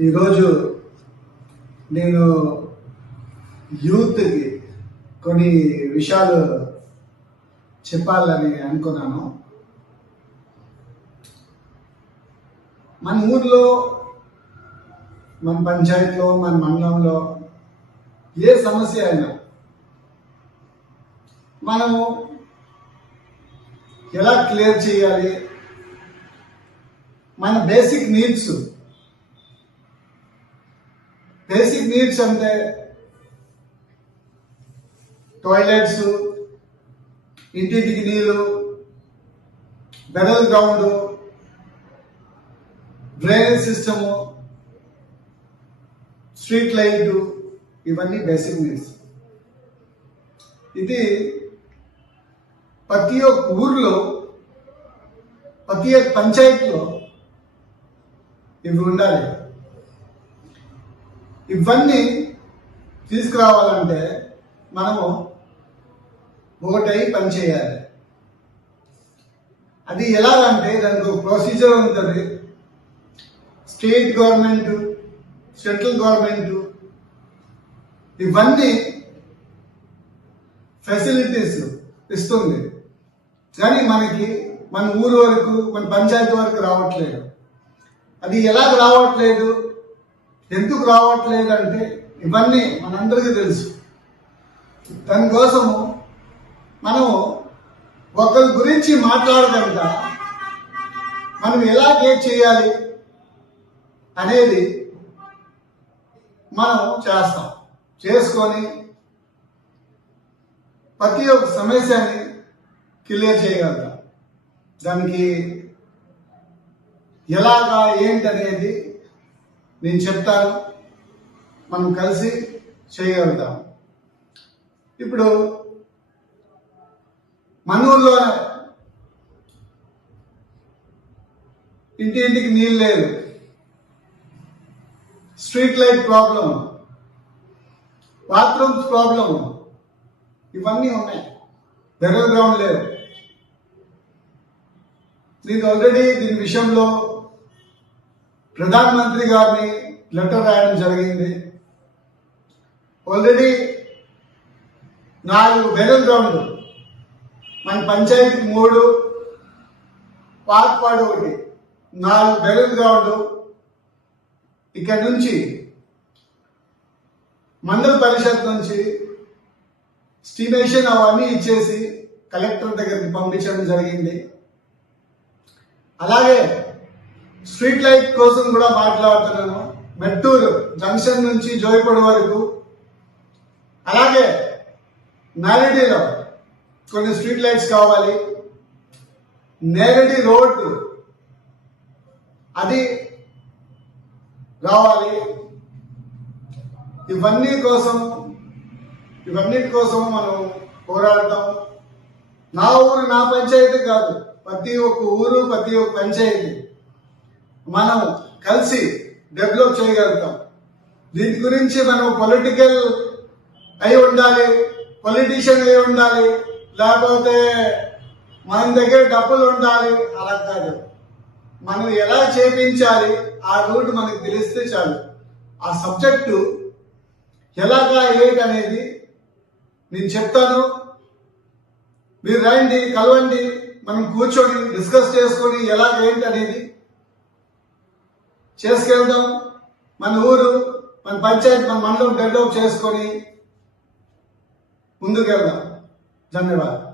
ఈరోజు నేను యూత్కి కొన్ని విషయాలు చెప్పాలని అనుకున్నాను. మన ఊర్లో మన పంచాయతీలో మన మండలంలో ఏ సమస్య అయినా మనము ఎలా క్లియర్ చేయాలి? మన బేసిక్ నీడ్స్ బేసిక్ నీడ్స్ అంటే టాయిలెట్స్ ఇంటింటికి నీళ్ళు బెరల్ ground drainage system street light ఇవన్నీ బేసిక్ నీడ్స్. ఇది ప్రతి ఒక్క ఊర్లో ప్రతి ఒక్క పంచాయతీలో ఇవి ఉండాలి. ఇవన్నీ తీసుకురావాలంటే మనము ఒకటై పని చేయాలి అది ఎలాగంటే దానికి ఒక ప్రొసీజర్ ఉంటుంది. స్టేట్ గవర్నమెంట్ సెంట్రల్ గవర్నమెంట్ ఇవన్నీ ఫెసిలిటీస్ ఇస్తుంది. కానీ మనకి మన ఊరు వరకు మన పంచాయతీ వరకు రావట్లేదు. అది ఎలాగ రావట్లేదు? ఎందుకు రావట్లేదంటే ఇవన్నీ మనందరికీ తెలుసు. దానికోసము మనము ఒకరి గురించి మాట్లాడదంట మనం ఎలా గేట్ చేయాలి అనేది మనం చేస్తాం. చేసుకొని ప్రతి ఒక్క సమస్యని క్లియర్ చేయగలుగుతాం. దానికి ఎలాగా ఏంటనేది నేను చెప్తాను. మనం కలిసి చేయగలుగుతాం. ఇప్పుడు మన ఊళ్ళో ఇంటి ఇంటికి నీళ్ళు లేదు street light problem bathrooms problem ఇవన్నీ ఉన్నాయి. బెరల్ గ్రౌండ్ లేదు. నేను ఆల్రెడీ దీని విషయంలో ప్రధానమంత్రి గారిని లెటర్ రాయడం జరిగింది. ఆల్రెడీ నాలుగు బెరల్ గ్రౌండ్ మన పంచాయతీ మూడు పార్క్పాడు ఒకటి. నాలుగు బెరల్ గ్రౌండ్ ఇక్కడ నుంచి మండల పరిషత్ నుంచి స్టిమేషన్ అవన్నీ ఇచ్చేసి కలెక్టర్ దగ్గరికి పంపించడం జరిగింది. అలాగే స్ట్రీట్ లైట్ కోసం కూడా మాట్లాడుతున్నాను. మెట్టూరు జంక్షన్ నుంచి జోయిపడి వరకు. అలాగే నాలిటీలో కొన్ని స్ట్రీట్ లైట్స్ కావాలి. నేరడి రోడ్డు. అది రావాలి. ఇవన్నీ కోసం ఇవన్నిటి కోసం మనం పోరాడతాం. నా ఊరు నా పంచాయతీ కాదు ప్రతి ఒక్క ఊరు ప్రతి ఒక్క పంచాయతీ. మనం కలిసి డెవలప్ చేయగలుగుతాం. దీని గురించి మనం పొలిటికల్ అయి ఉండాలి పొలిటీషియన్ అయి ఉండాలి లేకపోతే మన దగ్గర డబ్బులు ఉండాలి అలా కాదు. మనం ఎలా చేపించాలి ఆ రూట్ మనకు తెలిస్తే చాలు. ఆ సబ్జెక్టు ఎలాగా ఏంటి అనేది నేను చెప్తాను. మీరు రండి కలవండి మనం కూర్చొని డిస్కస్ చేసుకొని ఎలా ఏంటి అనేది చేసుకెళ్దాం. మన ఊరు మన పంచాయతీ మన మండలం డెవలప్ చేసుకొని ముందుకెళ్దాం. ధన్యవాదాలు.